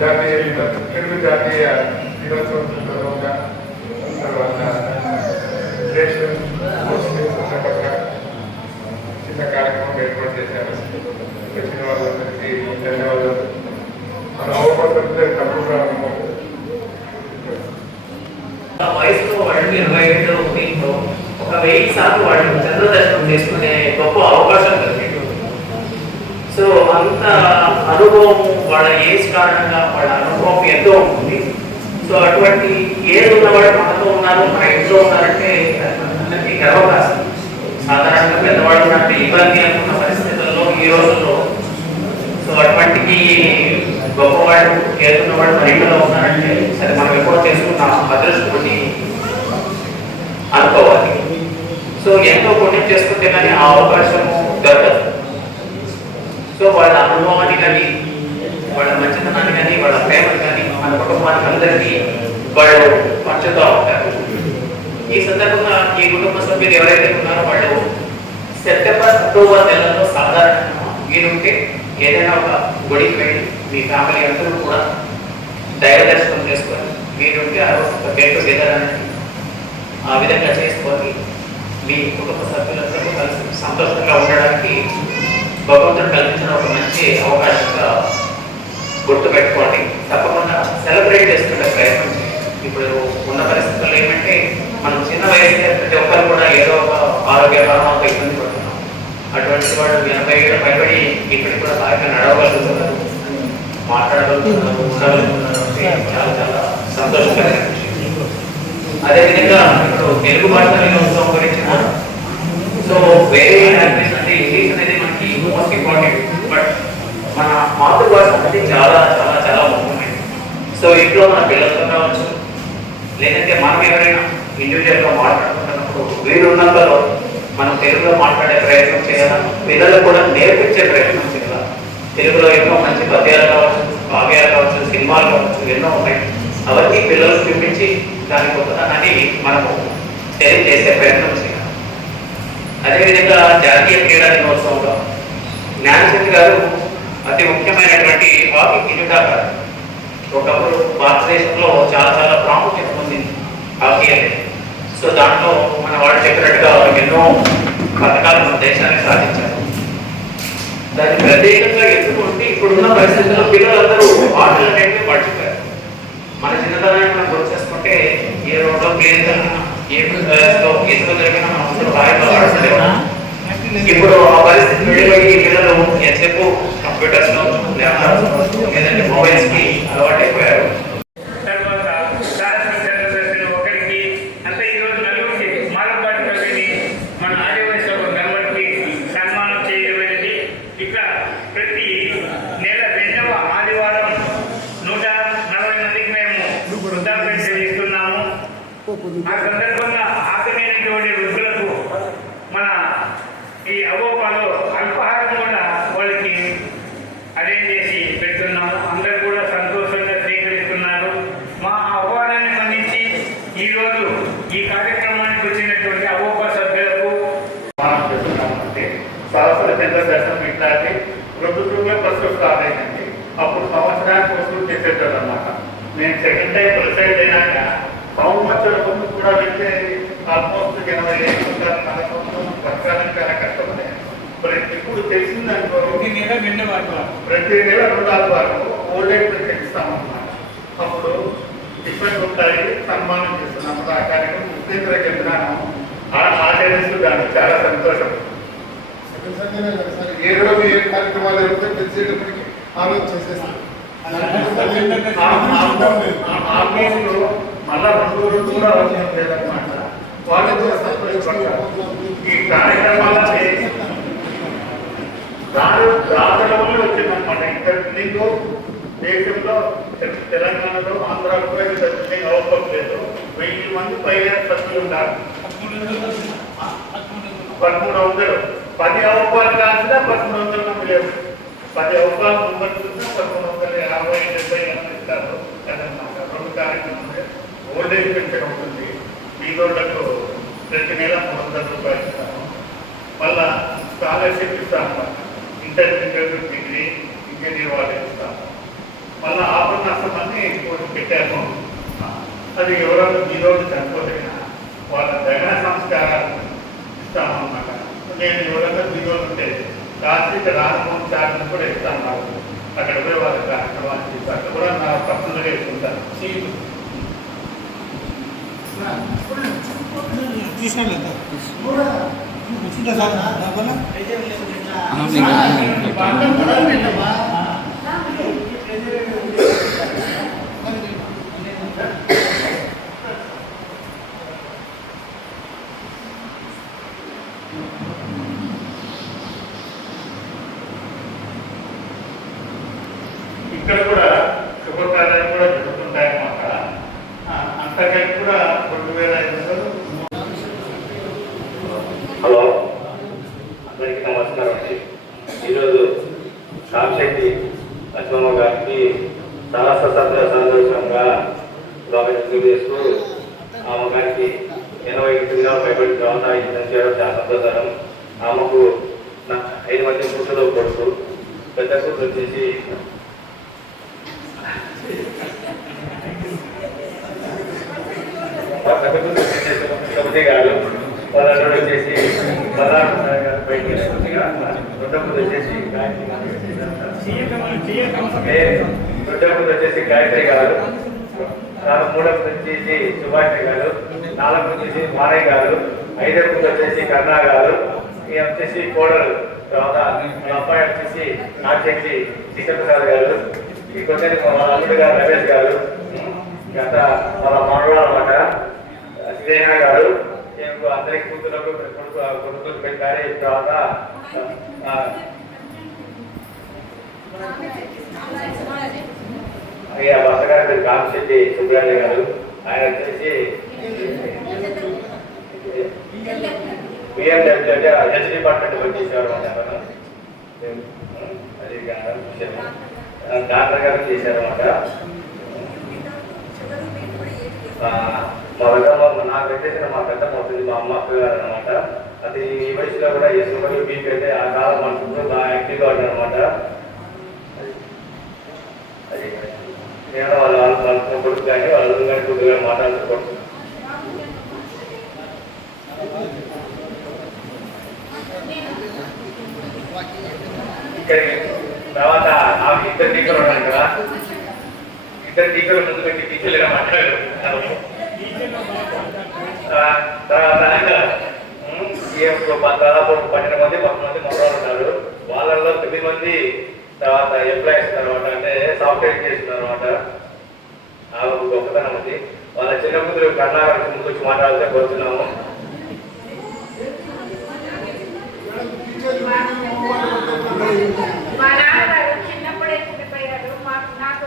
జాతీయ తెలుగు జాతీయ దినోత్సవం So అటువంటి గొప్పవాడు ఏదున్నవాడు మన ఇంట్లో ఉన్నారంటే సరే మనం ఎప్పుడో చేసుకున్న అదృష్టమని అనుకోవాలి. సో ఎంతో పుణ్యం చేసుకుంటే కానీ ఆ అవకాశము దొరకదు. సో వాళ్ళ అనుభవాన్ని కానీ వాళ్ళ మంచితనాన్ని కానీ వాళ్ళ ప్రేమను కానీ మన కుటుంబానికి అందరికీ వాళ్ళు పంచుతూ ఉంటారు. ఈ సందర్భంగా ఈ కుటుంబ సభ్యులు ఎవరైతే ఉన్నారో వాళ్ళు సెప్టెంబర్ అక్టోబర్ నెలలో సాధారణంగా వీరుంటే ఏదైనా ఒక గుడికి వెళ్ళి మీ ఫ్యామిలీ అందరూ కూడా దైవ దర్శనం చేసుకొని వీరుంటే ఆ రోజు ఒక గెట్ టుగెదర్ అనేది ఆ విధంగా చేసుకొని మీ కుటుంబ సభ్యులందరూ కలిసి సంతోషంగా ఉండడానికి భగవంతుడు కల్పించిన ఒక మంచి అవకాశంగా గుర్తుపెట్టుకోండి తప్పకుండా సెలబ్రేట్ చేసుకునే ప్రయత్నం చేయండి. ఇప్పుడు ఉన్న పరిస్థితుల్లో ఏమంటే మనం చిన్న వయసు ప్రతి ఒక్కరు కూడా ఏదో ఒక ఆరోగ్యపరమైన ఇబ్బంది పడుతుంది అటువంటి వాడు ఎనభై ఏళ్ళు పైబడి ఇప్పటికి కూడా బాగా నడవగలుగుతున్నారు. మాట్లాడగలుగుతున్నారు ఉండగలుగుతున్నారు అంటే చాలా చాలా సంతోషకరమైన విషయం. అదేవిధంగా ఇప్పుడు తెలుగు భాష దినోత్సవం గురించి కూడా. సో వేరే లాంగ్వేజ్ అంటే ఇంగ్లీష్ అనేది మనకి మోస్ట్ ఇంపార్టెంట్ బట్ మన మాతృభాష అనేది చాలా చాలా చాలా ముఖ్యమైనది. సో ఇంట్లో మన పిల్లలతో కావచ్చు లేదంటే మనం ఎవరైనా ఇండివిజువల్గా మాట్లాడుకుంటున్నప్పుడు వీరు ఉన్నంతలో మనం తెలుగులో మాట్లాడే ప్రయత్నం చేయాలా? పిల్లలకు కూడా నేర్పించే ప్రయత్నం చేయాలా? తెలుగులో ఎన్నో మంచి పద్యాలు కావచ్చు కావ్యాలు కావచ్చు సినిమాలు కావచ్చు ఎన్నో ఉన్నాయి. అవన్నీ పిల్లలకు చూపించి దాని గొప్పతనాన్ని మనము తెలియజేసే ప్రయత్నం చేయాలి? అదేవిధంగా జాతీయ క్రీడా దినోత్సవంలో జ్ఞానశక్తి గారు అతి ముఖ్యమైనటువంటి హాకీ కిరీటాకారు ఒకప్పుడు భారతదేశంలో చాలా చాలా ప్రాముఖ్యత పొందింది హాకీ అనేది. సో దాంట్లో మన వాళ్ళు చెప్పినట్టుగా ఎన్నో పథకాలు మన దేశానికి సాధించారు. దాన్ని ప్రత్యేకంగా ఎత్తుకుంటే ఇప్పుడున్న పరిస్థితుల్లో పిల్లలందరూ ఆటలు అనేవి మర్చిపోయారు. మన చిన్నతనాన్ని మనం గుర్తు ఏ రోడ్లో ప్లేన్ జరిగినా ఏ ప్రదేశంలో ఇసుక జరిగినా మనం అందరూ బాగా ఆడుతుండేవాళ్ళం ఇప్పుడు ఆ పరిస్థితి వెళ్ళిపోయి పిల్లలు ఎంతసేపు కంప్యూటర్స్లో లేదంటే మొబైల్స్కి అలవాటైపోయారు తర్వాత సారస్వత చంద్రశేఖర్ ఒకరికి అంతే ఈరోజు నలుగురికి మాలపాటి కవిని మన ఆదివాసీ నలుగురికి సన్మానం చేయబడింది ఇక ప్రతి నెల రెండవ ఆదివారం నూట నలభై మందికి మేము వృద్ధాప్యం చెల్లిస్తున్నాము ఆ సందర్భంగా ఆకలేనటువంటి వృద్ధులకు మన ఈ అవోపాలో అల్పాహారం కూడా వాళ్ళకి అరేంజ్ చేసి పెడుతున్నాము అందరూ కూడా సంతోషంగా స్వీకరిస్తున్నారు మా ఆహ్వానాన్ని మన్నించి ఈరోజు ఈ కార్యక్రమానికి వచ్చినటువంటి అవోప సభ్యులకు మనం చెప్తున్నామంటే సరస్వతి చంద్ర దర్శనం ఇట్లాంటి ప్రభుత్వంలో ఫస్ట్ స్టార్ట్ అయిందండి అప్పుడు సంవత్సరానికి వసూలు చేసేటారు అనమాట నేను సెకండ్ టైం ప్రిసైడ్ అయినాక సంవత్సరం ముందు కూడా వెళ్తే ఆల్మోస్ట్ ఎనభై సంవత్సరం బతకాలని చాలా కష్టపడే. మరి ఇప్పుడు తెలిసిందనుకో ప్రతి నెల రెండు ఆదివారం ఓల్డ్ ఏజ్ పెన్షన్ ఇస్తామన్నమాట అప్పుడు డిఫరెంట్ ఉంటాయి సన్మానం చేస్తున్నాము ఆ కార్యక్రమం ఉత్తేజ చెందుతున్నాను ఆచరిస్తూ దానికి చాలా సంతోషం. ఏ రోజు ఏ కార్యక్రమాలు జరుగుతాయి తెలిసేటప్పటికి ఆలోచన చేసేస్తాం. ఆఫీసులో మళ్ళా రెండు రోజులు కూడా అవసరం లేదన్నమాట వాళ్ళు కూడా సంతోషపడతారు ఈ కార్యక్రమాలన్నీ దాని దాతల వచ్చిందనమాట ఇంకా దేశంలో తెలంగాణలో ఆంధ్రాలో కూడా ఇంత అవసరం లేదు వెయ్యి మంది పైన సభ్యులు ఉన్నారు పదమూడు వందలు పది అవకాశాలు కాకుండా పదమూడు వందల పది అవకాశాలు పదమూడు అరవై యాభై డెబ్బై ఎనభై ఇస్తారు. రెండు కార్యక్రమాలు ఓల్డ్ ఏజ్ పెన్షన్ ఉంటుంది. మీదోళ్ళకు ప్రతి నెల మూడు వందల రూపాయలు ఇస్తాము. మళ్ళా స్కాలర్షిప్ ఇస్తాము. ఇంటర్మీడియట్ డిగ్రీ ఇంజనీర్ వాళ్ళకి ఇస్తాము. మళ్ళీ ఆపన్నసం అని ఇంకోటి పెట్టాము. అది ఎవరో మీదోళ్ళు చనిపోయినా వాళ్ళ దగన సంస్కారాలు ఇస్తామన్నమాట. నేను ఎవరైనా మీదోళ్ళు ఉంటే కాస్త రానుభవం చార్జీలు కూడా ఇస్తాను నాకు అక్కడ పోయి వాళ్ళ చేస్తాను అక్కడ కూడా నా తప్పనిసరిగా ఇస్తుంటాను ఇక్కడ కూడా శుభకార్యాలు కూడా జరుగుతుంటాయి అన్నమాట ఆ, అంతకంటే కూడా రెండు వేల ఐదు వందలు హలో అందరికీ నమస్కారం అండి ఈరోజు రామశెట్టి లక్ష్మమ్మ గారికి సహస్ర సత్ర సంతోషంగా స్వాగతం చేస్తూ ఆమె గారికి ఎనిమిదిగా భయపడి చేయడం చాలా సంతోషకరం. ఆమెకు ఐదు మంది కూతురు కొడుకు పెద్ద కూతురు వచ్చేసి కవిత గారు పదహారు వచ్చేసి పదహారు బయటికి రెండప్పుడు వచ్చేసి గాయత్రి రెండప్పుడు వచ్చేసి గాయత్రి గారు. నాలుగు మూడప్పుడు వచ్చేసి సుభాష్ గారు నాలుగు వచ్చేసి మారయ్య గారు ఐదప్పుడు వచ్చేసి కర్ణా గారు వచ్చేసి కోడలు తర్వాత మా అబ్బాయి వచ్చేసి నాచెట్టి చిక్కప్రసాద్ గారు ఇంకొకటి మా అల్లుడు గారు రమేష్ గారు గత మన మనవాడు అనమాట స్నేహ గారు మేము అందరికి కూతులకు కొడుకు కొడుకులు పెట్టారు తర్వాత ఆ, అయ్యా భర్త గారి పేరు కామశెట్టి సుబ్రహ్మణ్య గారు ఆయన వచ్చేసి బిఎండబ్ల్యూ అంటే హెల్త్ డిపార్ట్మెంట్ పనిచేసేవారు అన్నమాట. అది డాక్టర్ గారు చేశారన్నమాట. ఆ, మా మా- నాకు వచ్చేసిన మా పెద్ద మొత్తం మా అమ్మ అక్కగారు అనమాట అది ఈ వయసులో కూడా ఎస్ బీపీ అయితే ఆ కాలం మనసు బాగా యాక్టివ్గా ఉంటారనమాట అనమాట అది నేను వాళ్ళ వాళ్ళ వాళ్ళ కొడుకు కానీ వాళ్ళ అల్లుడు కానీ కొడుకు కానీ మాట్లాడుకోవచ్చు తర్వాత ఆమె ఇద్దరు టీచర్లు ఉన్నాయి కదా. ఇద్దరు టీచర్లు ముందు పెట్టి టీచర్లుగా మాట్లాడారు. తర్వాత ఉమ్, ఏం పన్నెండు మంది పదకొండు మంది మొదలు ఉన్నారు. వాళ్ళల్లో తొమ్మిది మంది తర్వాత ఎంప్లాయీస్ తర్వాత అంటే సాఫ్ట్వేర్ చేసిన తర్వాత ఆ గొప్పతనం ఉంది వాళ్ళ చిన్న కూతురు కర్ణాటక ముందు వచ్చి మాట్లాడితే కోరుతున్నాము మా నాన్నగారు చిన్నప్పుడే చనిపోయారు. మాకు నాకు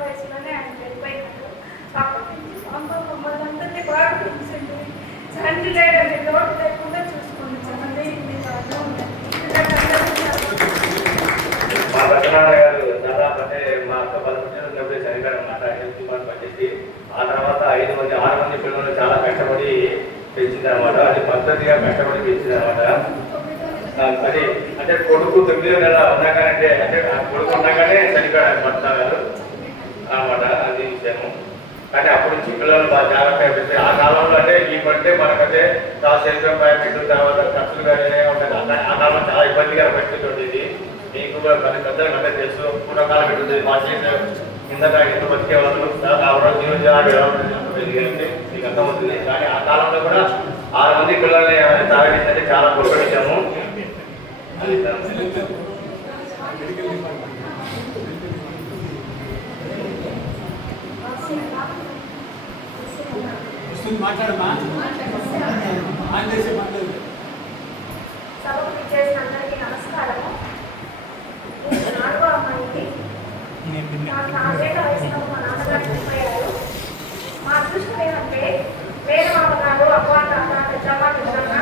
వయసులోనే ఆయన చనిపోయినారు. నుంచి బాగా పెంచండి తండ్రి లోటు లేకుండా చూసుకోండి చాలా ఇన్ని బాగా ఉండండి మా సత్యనారాయణ గారు అంటే మా అక్క పదకొండు చనిపోయారు హెల్త్ డిపార్ట్మెంట్ పనిచేసి ఆ తర్వాత ఐదు మంది ఆరు మంది పిల్లలు చాలా కష్టపడి పెంచింది అనమాట అది పద్ధతిగా కష్టపడి పెంచింది అనమాట అది అంటే కొడుకు తొమ్మిదో నెల ఉన్నాగానే అంటే ఆ కొడుకు ఉన్నాగానే చనిపోయాడు భర్త గారు అనమాట అది విషయము. కానీ అప్పుడు నుంచి పిల్లలు బాగా జాగ్రత్తగా పెట్టి ఆ కాలంలో అంటే ఈ పడితే మనకైతే చాలా సెల్ఫ్ తర్వాత ఖర్చులు కానీ ఉంటాయి ఆ కాలంలో చాలా ఇబ్బందిగా పరిస్థితి ఉండేది. మీకు కూడా పది పెద్దలు అంటే తెలుసు పూర్వకాలం మా చేసే కిందగా ఎంత బతికే వాళ్ళు ఎలా ఉంటుంది అంటే మీకు అర్థమవుతుంది. కానీ ఆ కాలంలో కూడా ఆరు మంది పిల్లల్ని తాగడించంటే చాలా గొప్ప విషయము అది సార్. సభకు విచ్చేసిన అందరికీ నమస్కారము నేను నాలుగో అమ్మాయికి నాకు నాలుగేళ్ళ వయసులో మా నాన్నగారు చనిపోయారు మా అదృష్టం ఏమంటే వేరే మామగారు అవ్వ తాత పెద్దమ్మ పెద్దమ్మ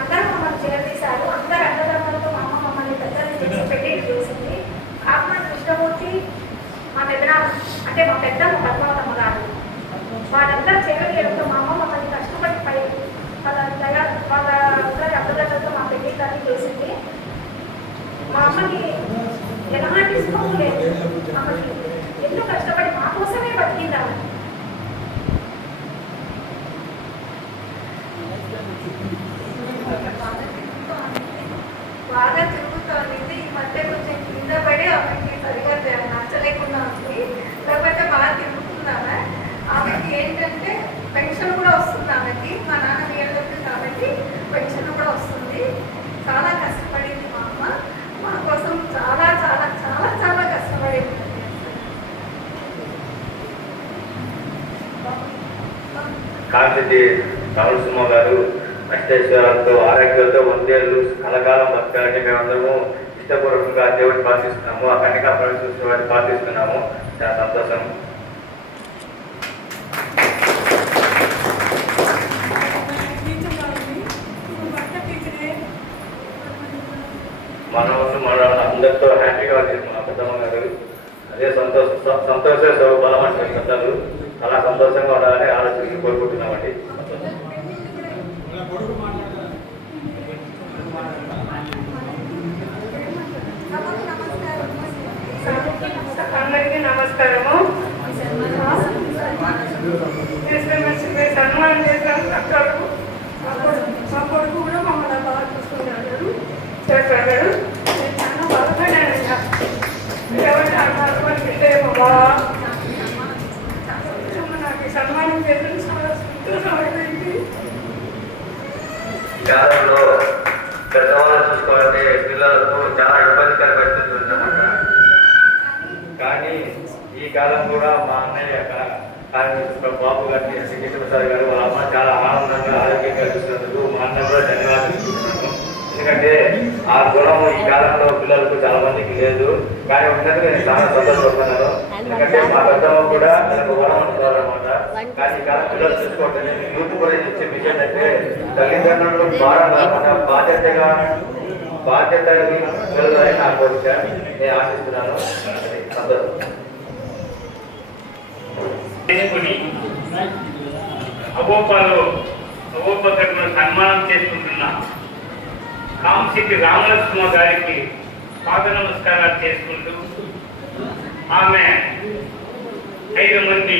అందరూ మమ్మల్ని చేరదీశారు అందరు అన్నదమ్ములతో మా అమ్మ మమ్మల్ని పెద్దలు చేసి పెళ్ళి చేసింది కాకుండా కృష్ణమూర్తి మా పెద్ద అంటే మా పెద్దమ్మ పద్మావతమ్మ గారు వాళ్ళందరూ చేరలేడంతో మా అమ్మ మమ్మల్ని కష్టపడి పై వాళ్ళ దయ వాళ్ళ అందరి అబ్బదలతో మా పెళ్ళి తల్లి చేసింది మా అమ్మకి ఎలాంటి సుఖం లేదు. అమ్మకి ఎన్నో కష్టపడి మా కోసమే బతికిందాము. బాగా తిరుగుతోంది ఈ మధ్య కొంచెం కింద పడి ఆమెకి సరిగా తే- నచ్చలేకుండా ఉంది లేకపోతే బాగా తిరుగుతున్నామే ఆమెకి ఏంటంటే పెన్షన్ కూడా వస్తుంది ఆమెకి మా నాన్న నీళ్ళకి కాబట్టి పెన్షన్ కూడా వస్తుంది చాలా కష్టపడింది మా అమ్మ మా కోసం చాలా చాలా చాలా చాలా కష్టపడింది కాంతి తమలసుమ గారు అష్టేశ్వరాలతో ఆరోగ్యాలతో వందేళ్ళు కలకాలం బతకాలని మేమందరము ఇష్టపూర్వకంగా దేవుడిని ప్రార్థిస్తున్నాము ఆ కన్నికా పరమేశ్వరుని ప్రార్థిస్తున్నాము. చాలా సంతోషం. మనం మన అందరితో హ్యాపీగా ఉంది మా పెద్దమ్మ గారు. అదే సంతోష సంతోష బలం అంటారు పెద్దలు. అలా సంతోషంగా ఉండాలని ఆలోచించి కోరుకుంటున్నామండి. అందరికీ నమస్కారము. సన్మానం చేశాను అక్కడు మా కొడుకు కూడా మమ్మల్ని బాగా చూసుకున్నాడు. అన్నారు నేను చాలా బాగా ఎవరి అన్నారు ఏమో బాగా నాకు ఈ సన్మానం చేసిన చాలా సంతోషమైంది ఈ కాలంలో పెద్దవాళ్ళు చూసుకోవాలంటే పిల్లలకు చాలా ఇబ్బందికర పరిస్థితులు ఉందన్నమాట కానీ ఈ కాలం కూడా మా అన్నయ్య కా- కార్మిక బాబు గారిని శ్రీ ప్రసాద్ గారు వాళ్ళ అమ్మ చాలా ఆనందంగా ఆరోగ్యంగా చూసినందుకు మా అన్న కూడా ధన్యవాదాలు ఎందుకంటే ఆ గుణం ఈ కాలంలో పిల్లలకు చాలా మందికి లేదు. కానీ ఉన్నది నేను చాలా సంతోషపడుతున్నాను. ఎందుకంటే మా పెద్దమ్మ కూడా నాకు గుణం అనుకోవాలన్నమాట కానీ ఈ కాలం పిల్లలు చూసుకోవటం నేను యూత్ కూడా ఇచ్చే విషయం అంటే తల్లిదండ్రులు భారం కాకుండా బాధ్యతగా బాధ్యతని పిల్లలని నా కోరిక. నేను ఆశిస్తున్నాను. సంతోషం చేసుకుని అబోపాలో అగోపకర్ను సన్మానం చేసుకుంటున్న కాంశెట్టి రామలక్ష్మ గారికి పాద నమస్కారాలు చేసుకుంటూ ఆమె ఐదు మంది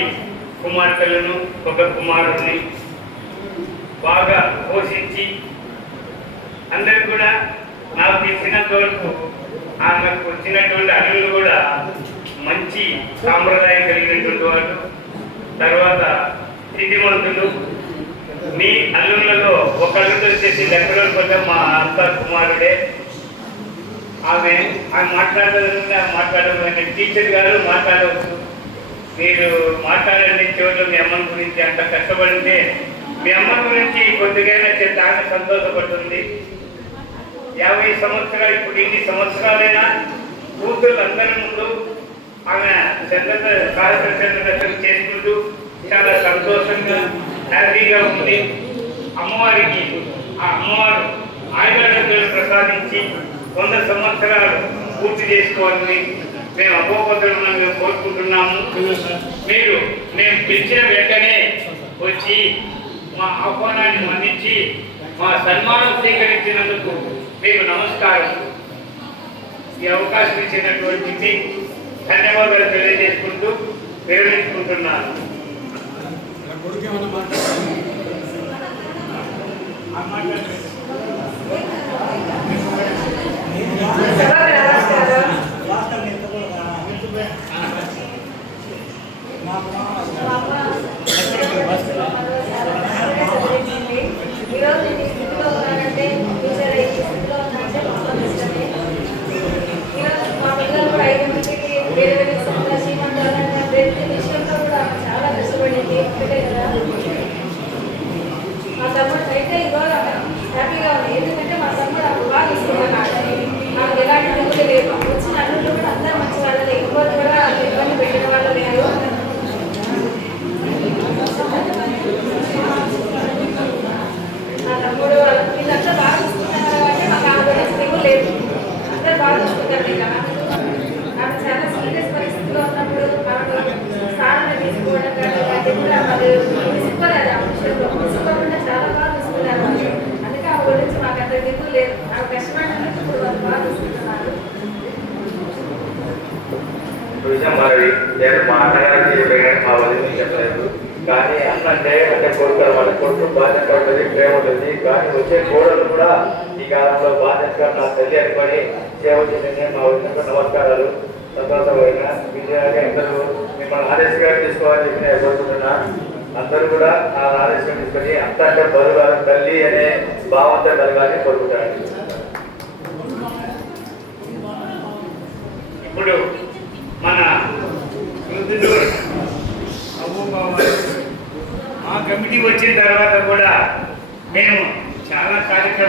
కుమార్తెలను ఒక కుమారుడిని బాగా పోషించి అందరు కూడా నాకు ఇచ్చినంత వరకు ఆమెకు వచ్చినటువంటి అల్లులు కూడా మంచి సాంప్రదాయం కలిగినటువంటి వాళ్ళు. తర్వాత స్థితిమంతులు మీ అల్లుళ్ళలో ఒక అల్లుతో వచ్చేసి లెక్కలో కొంచెం మా అంత కుమారుడే. ఆమె ఆమె మాట్లాడకుండా మాట్లాడడం టీచర్ గారు మాట్లాడవచ్చు మీరు మాట్లాడండి చివరిలో మీ అమ్మని గురించి అంత కష్టపడితే మీ అమ్మ గురించి కొద్దిగా చెప్తే ఆమె సంతోషపడుతుంది. యాభై సంవత్సరాలు ఇప్పుడు ఇన్ని సంవత్సరాలైనా కూతురు అందరి ముందు ఆమె శ్రద్ధ కార్యక్రమం చేసుకుంటూ చాలా సంతోషంగా హ్యాపీగా ఉంది. అమ్మవారికి ఆ అమ్మవారు ఆయుర్వేదాలు ప్రసాదించి వంద సంవత్సరాలు పూర్తి చేసుకోవాలని మేము అపోపతులను మేము కోరుకుంటున్నాము. మీరు మేము పిలిచిన వెంటనే వచ్చి మా ఆహ్వానాన్ని మన్నించి మా సన్మానం స్వీకరించినందుకు మీకు నమస్కారం. ఈ అవకాశం ఇచ్చినటువంటిది ధన్యవాదాలు తెలియజేసుకుంటూ విరమించుకుంటున్నాను. సభకు నమస్కారం మా అమ్మ ఈరోజు నేను ఈ స్థితిలో ఉన్నానంటే టీచర్ ఈ స్థితిలో ఉన్నానంటే మా అమ్మ ఇష్టమే ఈరోజు మా పిల్లలు కూడా ఐదు మందికి వేరే వేరే స్థితిలో శ్రీమంతాలంటే ప్రతి విషయంలో కూడా ఆమె చాలా కష్టపడింది ఒకటే కదా మా తమ్ముడు అయితే ఇవాళ హ్యాపీగా ఉంది ఎందుకంటే మా తమ్ముడు అప్పుడు బాగా ఇస్తున్నాడు నాకు ఎలాంటి దిగులు లేవు వచ్చిన అల్లుళ్ళు కూడా అందరూ మంచి వాళ్ళు ఎవ్వరు కూడా ఇబ్బంది పెట్టిన వాళ్ళు లేరు నా తమ్ముడు వీళ్ళంతా బాగా చూసుకుంటున్నారు అంటే మాకు ఆ గురించి దిగులు లేదు అందరూ బాగా చూసుకుంటారు ఇంకా ఆమె చాలా సీరియస్ పరిస్థితిలో ఉన్నప్పుడు ఆమె స్నానం తీసుకోవడం కానీ అది కూడా వాళ్ళు తీసుకోలేదు ఆ విషయంలో తీసుకోకుండా చాలా బాగా చూసుకున్నారు అందుకే ఆ గురించి మాకు అంత దిగులు లేదు ఆమె కష్టపడినందుకు ఇప్పుడు వాళ్ళు బాగా చూసుకుంటున్నారు విషయం మరి నేను మా అన్నగారికి చెప్పాను మా వదిలి చెప్పలేదు కానీ అన్న అంటే అంటే వాళ్ళ కొడుకు బాధ్యత ఉంటుంది ప్రేమ ఉంటుంది కానీ వచ్చే కోడలు కూడా ఈ కాలంలో బాధ్యతగా నా తల్లి అనుకొని సేవ చేసింది. మా వచ్చినప్పుడు నమస్కారాలు. సంతోషమైన విజయాన్ని అందరూ మిమ్మల్ని ఆదేశంగా తీసుకోవాలని చెప్పి నేను కోరుకుంటున్నా. అందరూ కూడా ఆ ఆదేశం తీసుకొని అంత అంటే బరువు తల్లి అనే భావంతో కలగాలని కోరుకుంటాను ఇప్పుడు మన ఆ కమిటీ వచ్చిన తర్వాత కూడా మేము చాలా కార్యక్రమం